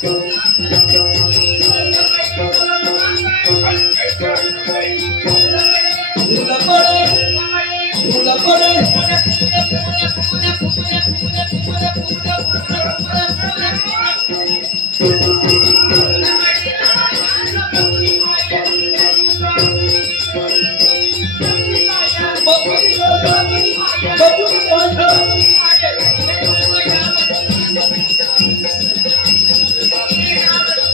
Thank you.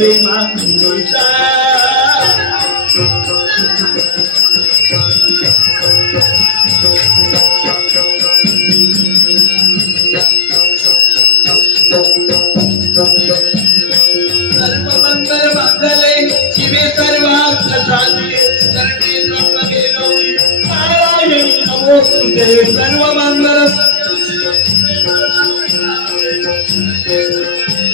Ambe मांगीचा सर्व मंगल मंगले शिवे सर्वार्थ साधे शरणे त्र्यंबके गौरी नारायणी नमोस्तुते सर्व मंगल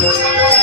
Música